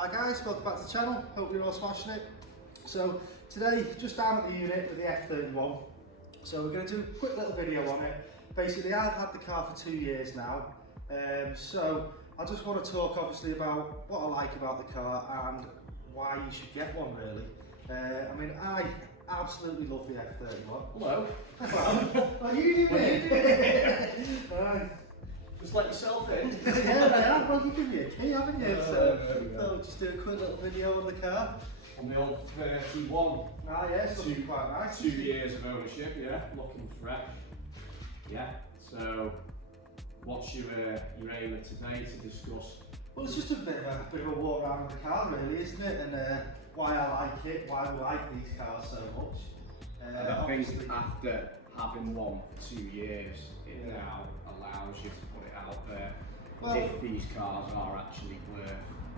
Hi guys, welcome back to the channel, hope you're all smashing it. So today, just down at the unit with the F31, so we're going to do a quick little video on it. Basically I've had the car for 2 years now, so I just want to talk obviously about what I like about the car and why you should get one really. I mean, I absolutely love the F31. Hello. Well, you do it. Just let yourself in. Yeah, I have. Well, you give me a key, haven't you? So just do a quick little video on the car. On the old 31. Ah, yeah, it's looking quite nice. 2 years of ownership, yeah, looking fresh. Yeah. So, what's your aim of today to discuss? Well, it's just a bit of a walk around with the car, really, isn't it? And why I like it, why we like these cars so much. And I think after having one for 2 years, it now allows you to put it out there. Well, if these cars are actually worth.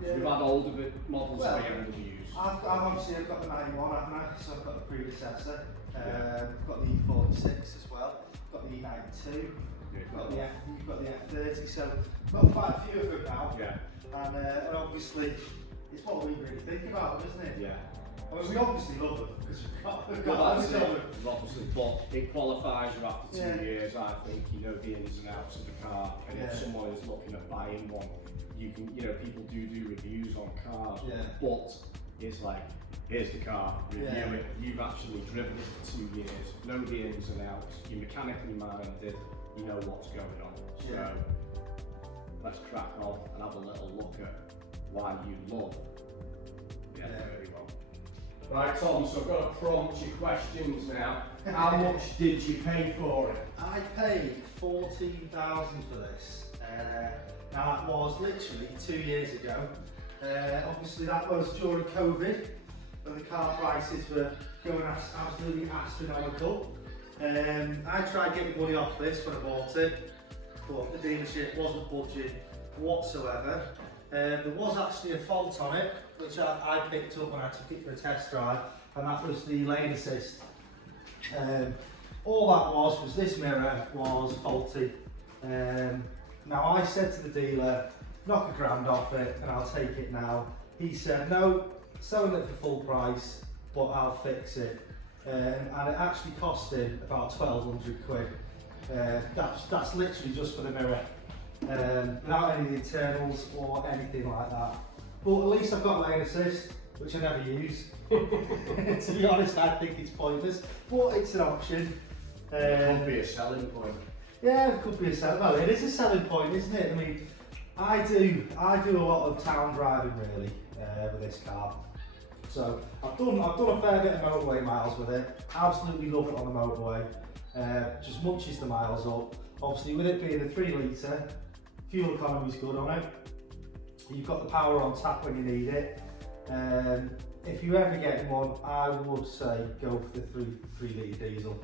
Yeah. We've had older models of BMWs. I've got the 91, haven't I? So I've got the predecessor. I've got the E46 as well. I've got the E92. You've got the F30. So I've got quite a few of them now. Yeah. And obviously, it's what we really think about them, isn't it? Yeah. I mean, we obviously love them because we've got loads of them. Obviously, but it qualifies you after 2 years. I think you know the ins and outs of the car, and if someone is looking at buying one, you can, people do reviews on cars, but it's like, here's the car, review it. You've actually driven it for 2 years, know the ins and outs. You're mechanically minded, you know what's going on. So let's crack on and have a little look at why you love the F31. Right, Tom, so I've got to prompt your questions now. How much did you pay for it? I paid $14,000 for this. Now that was literally 2 years ago. Obviously that was during COVID, when the car prices were going absolutely astronomical. I tried getting money off this when I bought it, but the dealership wasn't budging whatsoever. There was actually a fault on it, which I picked up when I took it for a test drive, and that was the lane assist. All that was this mirror was faulty. Now I said to the dealer, knock $1,000 off it and I'll take it now. He said, no, selling it for full price, but I'll fix it. And it actually cost him about 1,200 quid. That's literally just for the mirror. Without any of the internals or anything like that. But at least I've got lane assist, which I never use. To be honest, I think it's pointless, but it's an option. It could be a selling point. Yeah, it could be a selling. Well, it is a selling point, isn't it? I mean, I do a lot of town driving really with this car. So I've done a fair bit of motorway miles with it. Absolutely love it on the motorway. Just munches the miles up. Obviously, with it being a 3 litre, fuel economy's good on it. You've got the power on tap when you need it. If you're ever getting one, I would say go for the 3 litre diesel.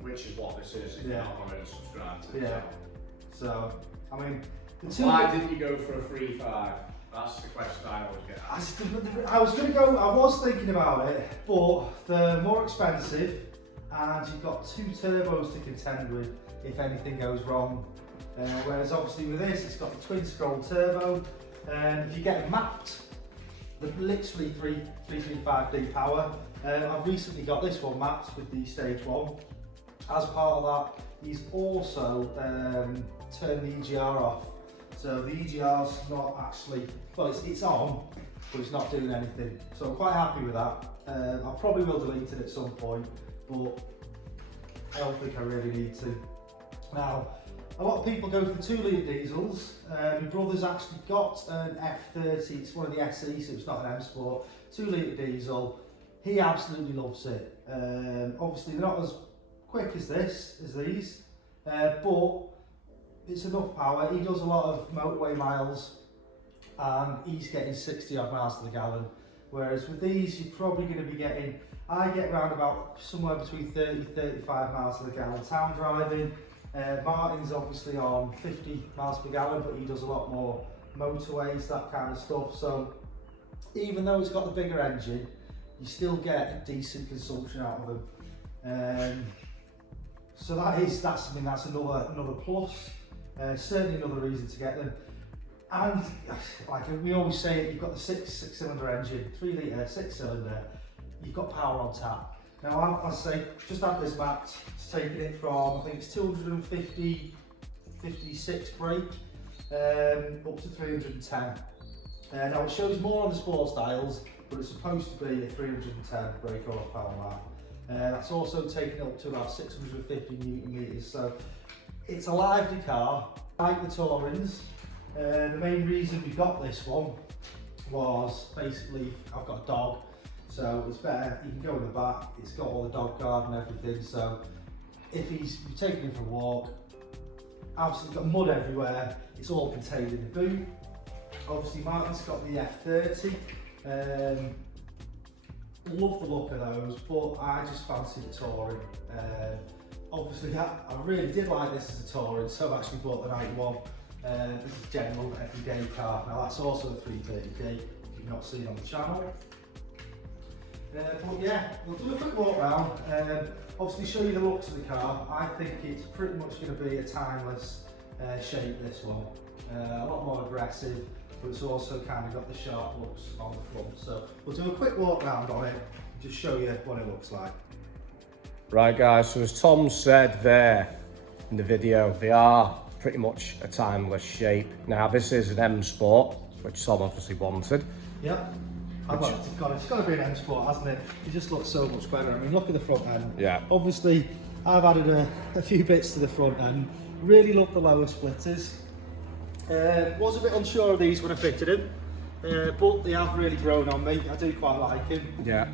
Which is what this is, if you're not already subscribed to it. Yeah. So, I mean, why didn't you go for a 3.5? That's the question I always get asked. I was thinking about it, but they're more expensive and you've got 2 turbos to contend with if anything goes wrong. Whereas obviously with this, it's got the twin scroll turbo, and if you get it mapped, they're literally 335D power. I've recently got this one mapped with the stage 1. As part of that, he's also turned the EGR off. So the EGR's not actually, well, it's on, but it's not doing anything. So I'm quite happy with that. I probably will delete it at some point, but I don't think I really need to. Now, a lot of people go for 2 litre diesels. My brother's actually got an F30, it's one of the SE, so it's not an M Sport, 2 litre diesel. He absolutely loves it. Obviously they're not as quick as these, but it's enough power. He does a lot of motorway miles and he's getting 60 odd miles to the gallon. Whereas with these, you're probably going to be getting, I get around about somewhere between 30-35 miles to the gallon town driving. Martin's obviously on 50 miles per gallon, but he does a lot more motorways, that kind of stuff. So even though it's got the bigger engine, you still get a decent consumption out of them. So that's another plus. Certainly another reason to get them. And like we always say, you've got the six-cylinder engine, 3 litre, 6-cylinder. You've got power on tap. Now, I say, just had this Matt, it's taking it from, I think it's 256 brake, up to 310. Now it shows more on the sports dials, but it's supposed to be a 310 brake horsepower. That's also taken up to about 650 Newton meters, so it's a lively car, like the Tourings. The main reason we got this one was basically I've got a dog, so it's better, you can go in the back, it's got all the dog guard and everything, so if you're taking him for a walk, absolutely got mud everywhere, it's all contained in the boot. Obviously Martin's got the F30, love the look of those, but I just fancy the Touring. Obviously I really did like this as a Touring, so I've actually bought the 91. This is general everyday car. Now that's also a 330D, if you've not seen on the channel. But yeah, we'll do a quick walk around, obviously show you the looks of the car. I think it's pretty much going to be a timeless shape, this one. A lot more aggressive, but it's also kind of got the sharp looks on the front. So we'll do a quick walk around on it, and just show you what it looks like. Right guys, so as Tom said there in the video, they are pretty much a timeless shape. Now this is an M Sport, which Tom obviously wanted. Yep. It's got to be an M Sport, hasn't it? It just looks so much better. I mean, look at the front end. Yeah. Obviously, I've added a few bits to the front end. Really love the lower splitters. Was a bit unsure of these when I fitted them, but they have really grown on me. I do quite like them. Yeah.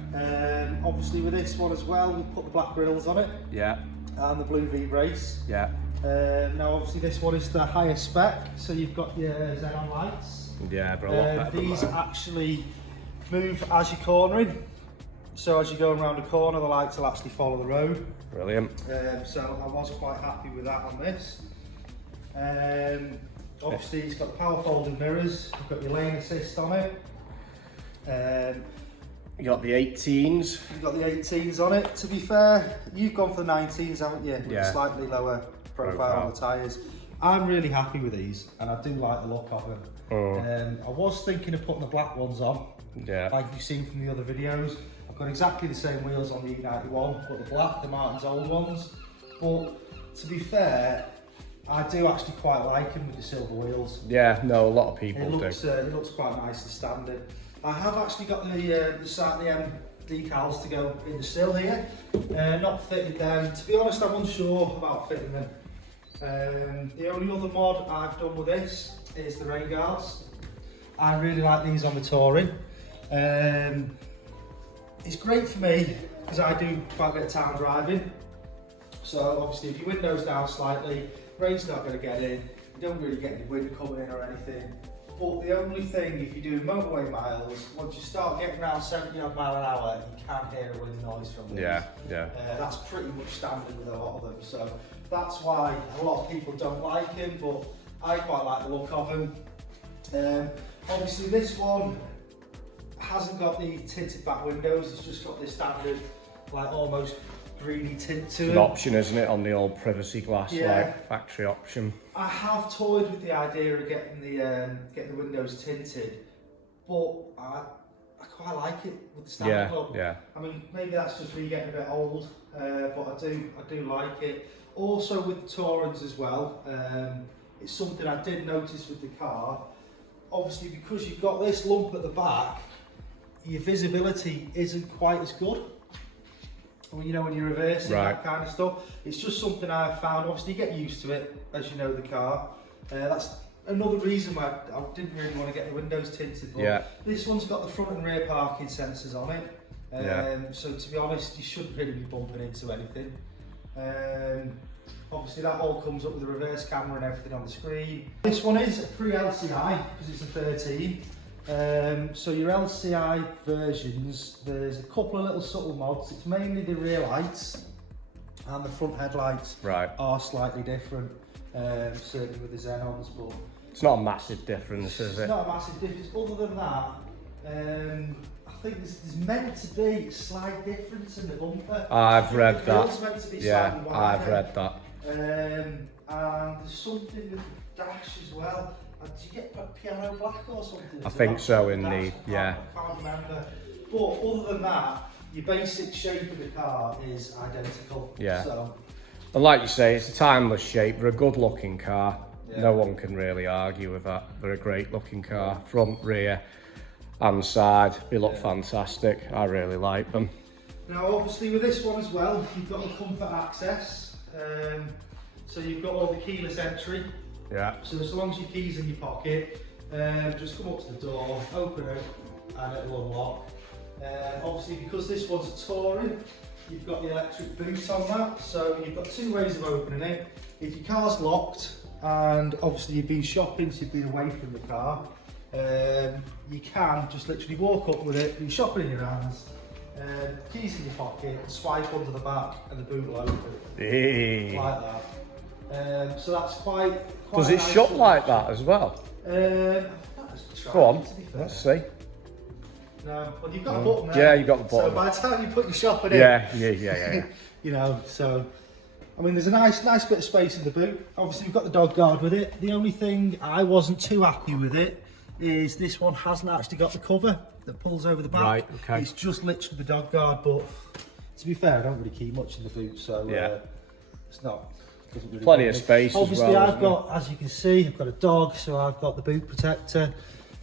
Obviously with this one as well, we put the black grills on it. Yeah. And the blue V-brace. Yeah. Now obviously this one is the higher spec, so you've got your xenon lights. Yeah, but a lot better these than actually move as you're cornering, so as you're going around a corner the lights will actually follow the road. Brilliant. So I was quite happy with that on this. Obviously it's got the power folding mirrors, you've got your lane assist on it. You got the 18s. You've got the 18s on it. To be fair, you've gone for the 19s, haven't you? With a slightly lower profile on the tyres. I'm really happy with these, and I do like the look of them. I was thinking of putting the black ones on, like you've seen from the other videos. I've got exactly the same wheels on the E91, but the black, the Martin's old ones. But to be fair, I do actually quite like them with the silver wheels. Yeah, no, a lot of people do. It looks quite nicely standard. I have actually got the side the M decals to go in the sill here. Not fitted them. To be honest, I'm unsure about fitting them. The only other mod I've done with this is the rain guards. I really like these on the Touring. It's great for me because I do quite a bit of town driving. So obviously if your window's down slightly, rain's not going to get in. You don't really get any wind coming in or anything. But the only thing, if you do motorway miles, once you start getting around 70 odd mile an hour, you can hear a wind noise from these. Yeah. That's pretty much standard with a lot of them. So that's why a lot of people don't like them, but I quite like the look of them. Obviously this one hasn't got the tinted back windows, it's just got this standard, like almost greeny tint to it. An option, isn't it, on the old privacy glass, like factory option. I have toyed with the idea of getting the windows tinted, but I quite like it with the standard look. I mean, maybe that's just me getting a bit old, but I do like it. Also with the Tourings as well, it's something I did notice with the car. Obviously, because you've got this lump at the back, your visibility isn't quite as good. You know, when you're reversing, that kind of stuff. It's just something I've found. Obviously, you get used to it as you know the car. That's another reason why I didn't really want to get the windows tinted. But this one's got the front and rear parking sensors on it. So to be honest, you shouldn't really be bumping into anything. Obviously, that all comes up with the reverse camera and everything on the screen. This one is a pre-LCI because it's a 13. So your LCI versions, there's a couple of little subtle mods. It's mainly the rear lights and the front headlights are slightly different, certainly with the Xenons, but it's not a massive difference, is it? It's not a massive difference. Other than that, I think there's meant to be a slight difference in the bumper. I've read that. Meant to be I've read that. And there's something with the dash as well. Did you get a piano black or something? I think so, in the, I can't remember. But other than that, your basic shape of the car is identical. Yeah. So. And like you say, it's a timeless shape. They're a good looking car. Yeah. No one can really argue with that. They're a great looking car. Front, rear and side. They look fantastic. I really like them. Now obviously with this one as well, you've got the comfort access. So you've got all the keyless entry. Yeah. So as long as your key's in your pocket, just come up to the door, open it, and it'll unlock. Obviously because this one's a touring, you've got the electric boot on that, so you've got two ways of opening it. If your car's locked, and obviously you've been shopping, so you've been away from the car, you can just literally walk up with it, do shopping in your hands, keys in your pocket, swipe under the back, and the boot will open. Hey. Like that. So that's quite Does it nice shut like that as well? Go on, let's see. No, well you've got a button there. Yeah, you've got the button. So by the time you put your shopping in, yeah. you know, so I mean there's a nice bit of space in the boot. Obviously you've got the dog guard with it. The only thing I wasn't too happy with it is this one hasn't actually got the cover that pulls over the back. Right, okay. It's just literally the dog guard, but to be fair, I don't really keep much in the boot, so it's not. Really plenty of space. Obviously, as well, I've got, as you can see, I've got a dog, so I've got the boot protector.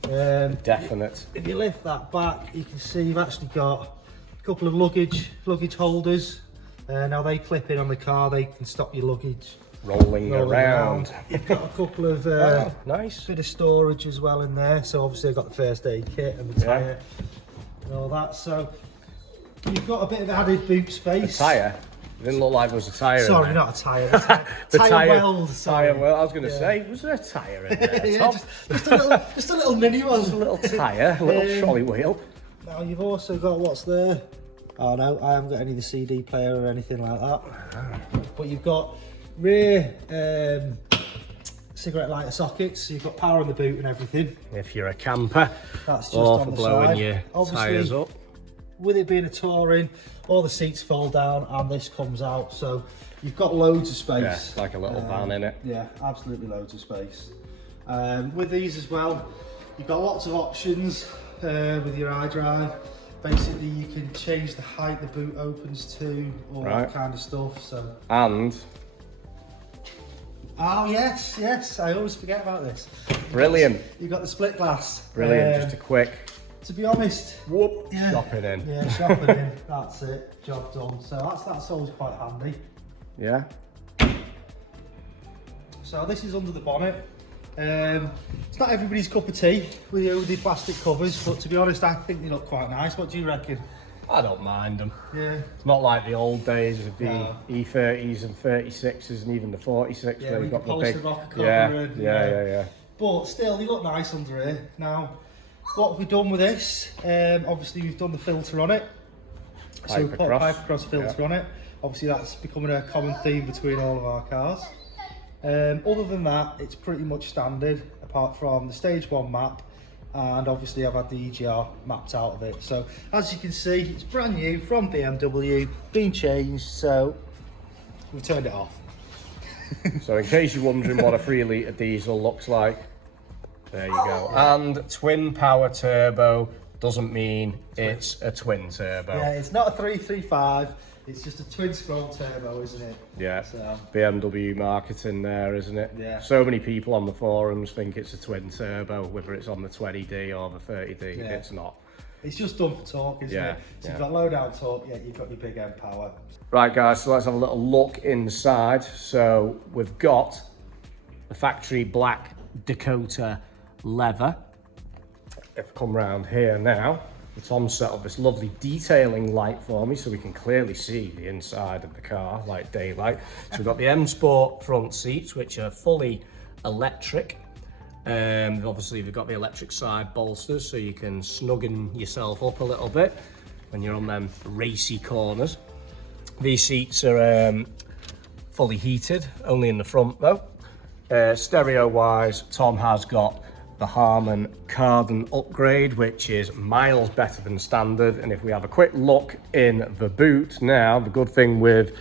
Definite. If you lift that back, you can see you've actually got a couple of luggage holders. Now they clip in on the car; they can stop your luggage rolling around. You've got a couple of nice bit of storage as well in there. So obviously, I've got the first aid kit and the tyre and all that. So you've got a bit of added boot space. A tyre. It didn't look like there was a tyre in Sorry, there. not a tyre. The tyre weld. Tyre weld. I was going to say, was there a tyre in there? Yeah, just a little mini one. Just a little tyre, a little trolley wheel. Now you've also got what's there. Oh no, I haven't got any of the CD player or anything like that. But you've got rear cigarette lighter sockets, so you've got power on the boot and everything. If you're a camper, that's just or on for the blowing side. your tyres up. With it being a touring, all the seats fold down and this comes out, so you've got loads of space. Yeah, it's like a little van in it. Yeah, absolutely loads of space. With these as well, you've got lots of options with your iDrive. Basically, you can change the height the boot opens to, all that kind of stuff. So. And. Oh yes, I always forget about this. Brilliant. You've got the split glass. Brilliant. Just a quick. To be honest, shopping in. Yeah, shopping in. That's it. Job done. So that's always quite handy. Yeah. So this is under the bonnet. It's not everybody's cup of tea with the plastic covers, but to be honest, I think they look quite nice. What do you reckon? I don't mind them. Yeah. It's not like the old days of the E30s and 36s and even the 46 where you've got the big. Yeah. But still, they look nice under here. Now, what have we done with this? Obviously, we've done the filter on it. So we put a pipe across filter on it. Obviously, that's becoming a common theme between all of our cars. Other than that, it's pretty much standard, apart from the stage 1 map, and obviously I've had the EGR mapped out of it. So as you can see, it's brand new from BMW, been changed, so we've turned it off. So in case you're wondering what a 3 litre diesel looks like, there you go. And twin power turbo doesn't mean it's a twin turbo. Yeah, it's not a 335. It's just a twin scroll turbo, isn't it? Yeah, so. BMW marketing there, isn't it? Yeah. So many people on the forums think it's a twin turbo, whether it's on the 20D or the 30D, it's not. It's just done for torque, isn't it? So you've got low down torque, you've got your big end power. Right guys, so let's have a little look inside. So we've got the factory black Dakota leather. If I come round here now, Tom's set up this lovely detailing light for me so we can clearly see the inside of the car like daylight. So we've got the M Sport front seats, which are fully electric. Obviously they've got the electric side bolsters so you can snuggen yourself up a little bit when you're on them racy corners. These seats are fully heated, only in the front though. Stereo wise, Tom has got the Harman Kardon upgrade, which is miles better than standard. And if we have a quick look in the boot now, the good thing with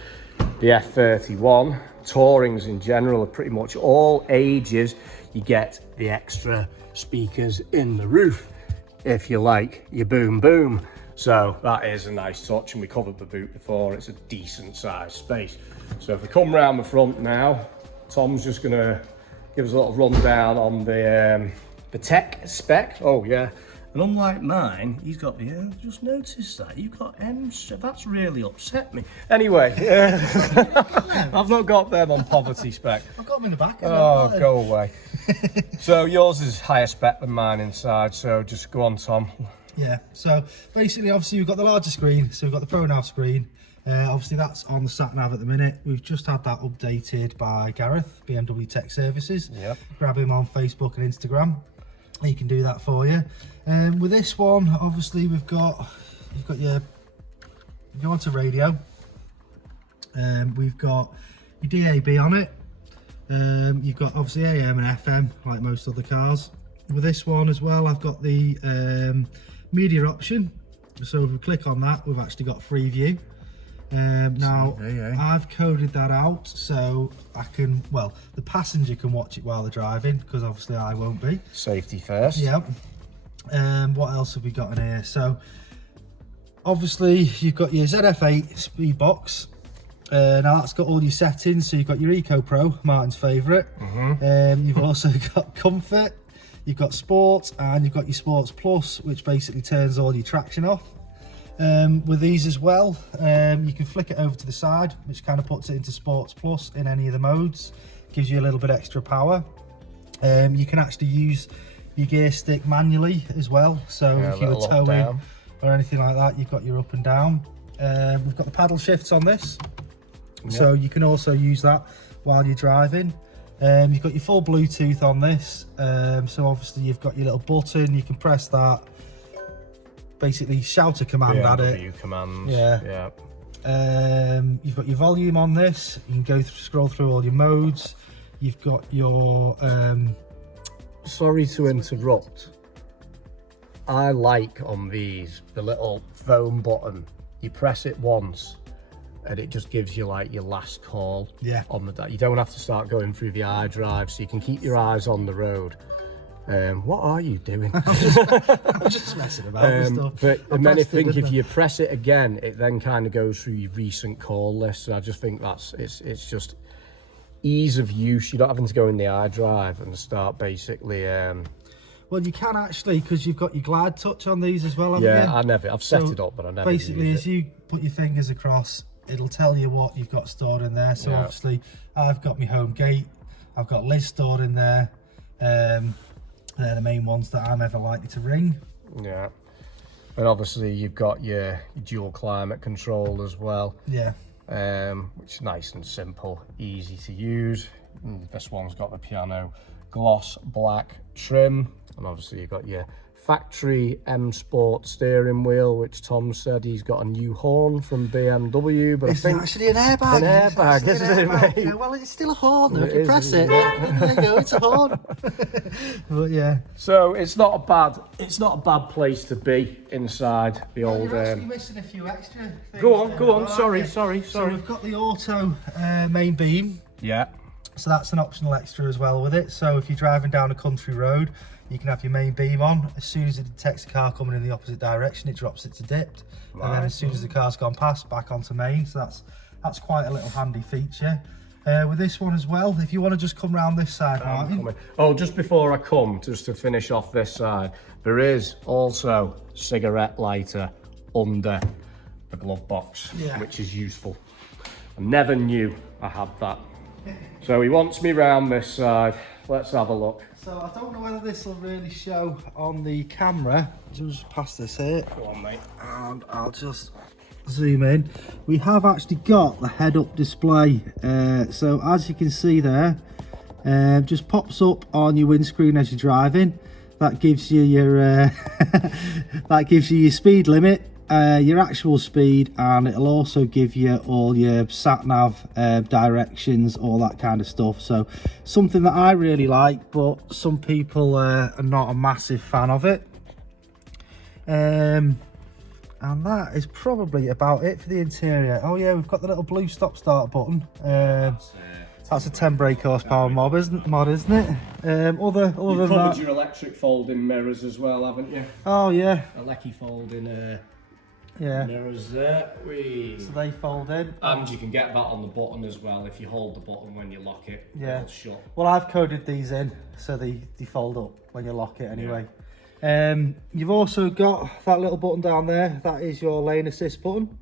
the F31, Tourings in general are pretty much all ages. You get the extra speakers in the roof if you like your boom boom. So that is a nice touch, and we covered the boot before. It's a decent sized space. So if we come round the front now, Tom's just gonna give us a little rundown on the tech spec. Oh yeah, and unlike mine, he's got the, just noticed that, you've got M's, that's really upset me. Anyway, I've not got them on poverty spec. I've got them in the back as well. Oh, go away. So yours is higher spec than mine inside, so just go on, Tom. Yeah, so basically, obviously, we've got the larger screen, so we've got the Pro Nav screen. Obviously, that's on the sat nav at the minute. We've just had that updated by Gareth, BMW Tech Services. Yep. Grab him on Facebook and Instagram. He can do that for you. With this one, obviously, you've got your, if you want a radio, we've got your DAB on it. You've got obviously AM and FM, like most other cars. With this one as well, I've got the media option. So if we click on that, we've actually got free view. Now, I've coded that out so I can, well, the passenger can watch it while they're driving, because obviously I won't be. Safety first. Yep. What else have we got in here? So, obviously, you've got your ZF8 speed box. Now that's got all your settings. So you've got your Eco Pro, Martin's favourite. You've also got Comfort, you've got Sport, and you've got your Sports Plus, which basically turns all your traction off. With these as well, you can flick it over to the side, which kind of puts it into Sports Plus in any of the modes. Gives you a little bit extra power. You can actually use your gear stick manually as well. So if you were towing or anything like that, you've got your up and down. We've got the paddle shifts on this. Yep. So you can also use that while you're driving. You've got your full Bluetooth on this. So obviously you've got your little button, you can press that. Basically shout a command at it. Commands. Yeah. You've got your volume on this. You can go scroll through all your modes. You've got your sorry to interrupt. I like on these the little phone button. You press it once and it just gives you like your last call. Yeah. On the you don't have to start going through the iDrive, so you can keep your eyes on the road. What are you doing? I'm just messing about with stuff. But and then if you press it again, it then kind of goes through your recent call list. So I just think it's just ease of use. You're not having to go in the iDrive and start basically. Well, you can actually, because you've got your glide touch on these as well, haven't you? Yeah, I've set it up, but I never basically, use as you put your fingers across, it'll tell you what you've got stored in there. So obviously, I've got my home gate, I've got Liz stored in there. They're the main ones that I'm ever likely to ring. Yeah. And obviously you've got your dual climate control as well. Yeah. Which is nice and simple, easy to use. And this one's got the piano gloss black trim. And obviously you've got your factory M Sport steering wheel, which Tom said he's got a new horn from BMW, but it's I think actually an airbag. An airbag, isn't it, mate? Yeah, well, it's still a horn though. If you press it, there you go, it's a horn. But yeah. So it's not a bad place to be inside the old. You're actually missing a few extra things. Go on. Sorry. So we've got the auto main beam. Yeah. So that's an optional extra as well with it. So if you're driving down a country road, you can have your main beam on. As soon as it detects a car coming in the opposite direction, it drops it to dipped. Right. And then as soon as the car's gone past, back onto main. So that's quite a little handy feature. With this one as well, if you want to just come round this side, Martin. Oh, just before I come, just to finish off this side, there is also cigarette lighter under the glove box, which is useful. I never knew I had that. So he wants me round this side. Let's have a look. So I don't know whether this will really show on the camera. Just pass this here. Go on, mate. And I'll just zoom in. We have actually got the head-up display. So as you can see there, just pops up on your windscreen as you're driving. That gives you your your speed limit, your actual speed, and it'll also give you all your sat nav directions, all that kind of stuff. So something that I really like, but some people are not a massive fan of it. And that is probably about it for the interior. Oh yeah, we've got the little blue stop start button. That's a 10 brake horsepower mod, isn't it? Other You've than covered that, your electric folding mirrors as well, haven't you? oh yeah, Electric folding yeah. mirrors there. So they fold in. And you can get that on the button as well. If you hold the button when you lock it, Yeah. it'll shut. Well, I've coded these in so they fold up when you lock it anyway. You've also got that little button down there. That is your lane assist button.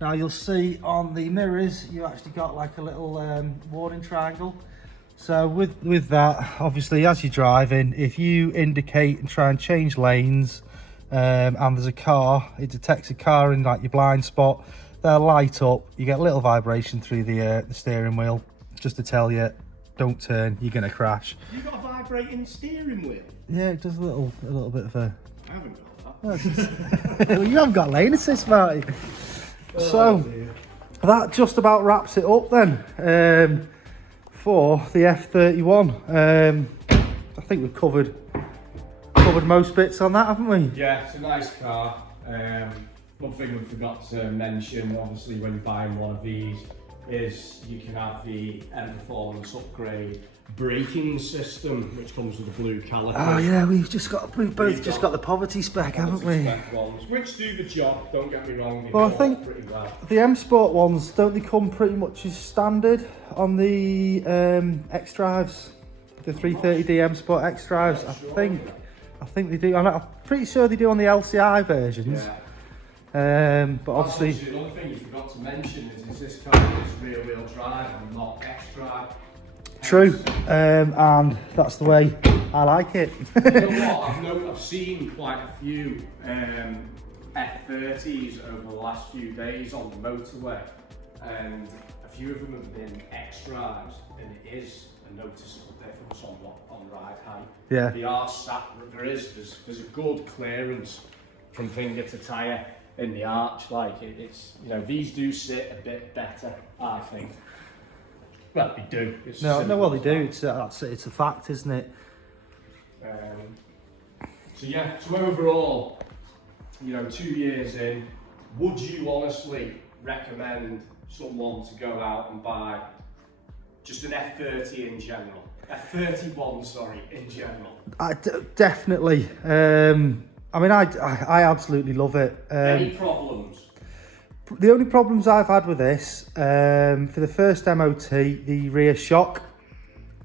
Now you'll see on the mirrors, you actually got like a little warning triangle. So with that, obviously as you're driving, if you indicate and try and change lanes, and there's a car, it detects a car in like your blind spot, they'll light up. You get a little vibration through the steering wheel just to tell you, don't turn, you're gonna crash. You got a vibrating steering wheel? Yeah, it does a little bit of a. I haven't got that. Well, you haven't got lane assist, Marty. So that just about wraps it up then for the F31. I think we've covered most bits on that, haven't we? Yeah, it's a nice car. One thing we forgot to mention, obviously, when you're buying one of these, is you can have the M Performance upgrade braking system, which comes with a blue caliper. Oh yeah, we've got the poverty spec, haven't we? Ones, which do the job, don't get me wrong. Well, I think pretty well. The M Sport ones, don't they come pretty much as standard on the X drives, the 330D M Sport X drives? I think they do. I'm pretty sure they do on the LCI versions. Yeah. But obviously, another thing you forgot to mention is this car is rear-wheel drive and not X-drive. True, and that's the way I like it. You know what? I've seen quite a few F30s over the last few days on the motorway, and a few of them have been X-drives, and it is a noticeable difference on ride height. Yeah. They are sat. There's a good clearance from finger to tyre in the arch. Like it's these do sit a bit better, I think. Well, they do. Well, they do. It's a fact, isn't it? So overall, 2 years in, would you honestly recommend someone to go out and buy just an F30 in general? F31, sorry, in general. Definitely. I mean, I absolutely love it. Any problems? The only problems I've had with this, for the first MOT, the rear shock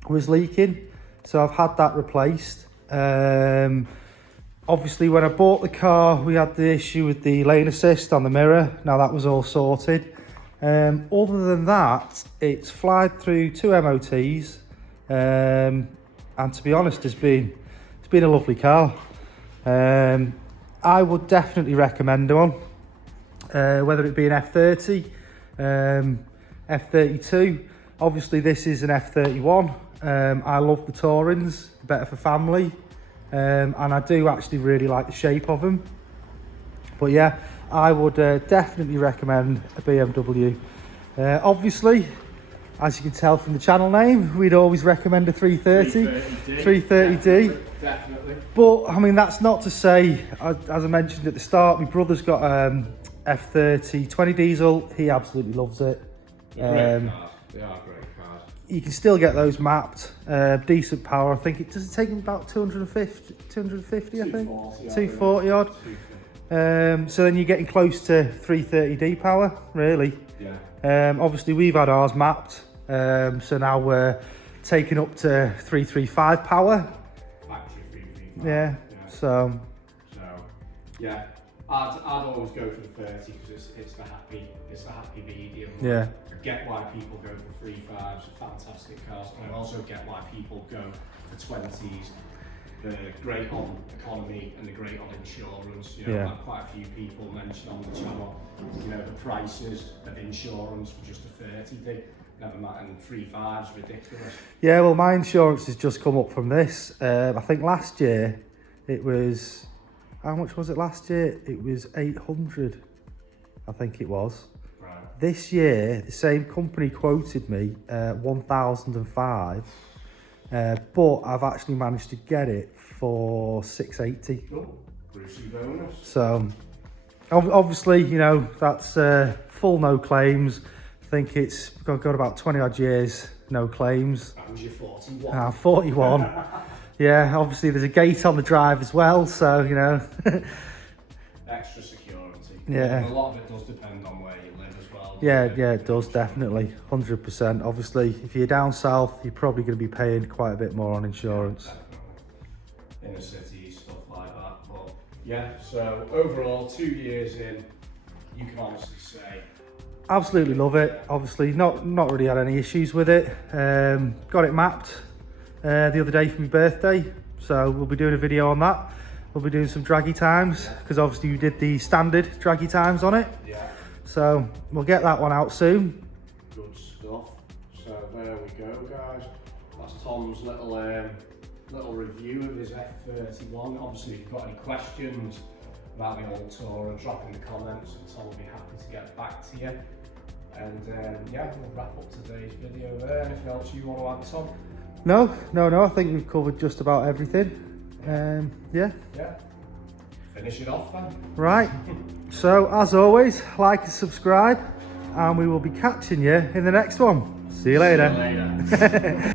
was leaking, so I've had that replaced. Obviously, when I bought the car, we had the issue with the lane assist on the mirror. Now that was all sorted. Other than that, it's flied through 2 MOTs, and to be honest, it's been a lovely car. I would definitely recommend one, whether it be an F30, F32. Obviously, this is an F31. I love the Tourings, better for family, and I do actually really like the shape of them. But yeah, I would definitely recommend a BMW. Obviously, as you can tell from the channel name, we'd always recommend a 330D. Definitely. But I mean, that's not to say, as I mentioned at the start, my brother's got F30 20 diesel. He absolutely loves it. Great cars. They are great cars. You can still get those mapped, decent power. I think it does take about 250, I think, 240 odd. So then you're getting close to 330D power, really. Yeah. Obviously, we've had ours mapped, so now we're taking up to 335 power. Factory 335. Yeah. So yeah, I'd always go for the 30 because it's the happy medium. yeah. I get why people go for 35s, fantastic cars, and I also get why people go for 20s. The great on economy and the great on insurance. I've had quite a few people mention on the channel, the prices of insurance for just a 30D, never mind, and 35's ridiculous. Yeah, well, my insurance has just come up from this. I think last year it was, how much was it last year? It was 800, I think it was. Right. This year, the same company quoted me 1,005. But I've actually managed to get it for 680. Oh, Brucey bonus. So, obviously, that's full no claims, think it's got about 20 odd years, no claims. That was your 41. 41. Yeah, obviously there's a gate on the drive as well, so you know. Extra security. Yeah. And a lot of it does depend on where you live as well. Yeah, it does, definitely, 100%. Obviously, if you're down south, you're probably going to be paying quite a bit more on insurance. Yeah, inner city, stuff like that. But yeah, so overall, 2 years in, you can honestly say. Absolutely love it. Obviously, not really had any issues with it. Got it mapped the other day for my birthday, so we'll be doing a video on that. We'll be doing some draggy times, because obviously we did the standard draggy times on it. Yeah. So we'll get that one out soon. Good stuff. So there we go, guys. That's Tom's little review of his F31. Obviously, if you've got any questions about the old Tourer, drop in the comments and Tom will be happy to get back to you. And yeah, we'll wrap up today's video there. Anything else you want to add, Tom? No, I think we've covered just about everything. Yeah. Finish it off then. Right. So as always, like and subscribe, and we will be catching you in the next one. See you later. See you later.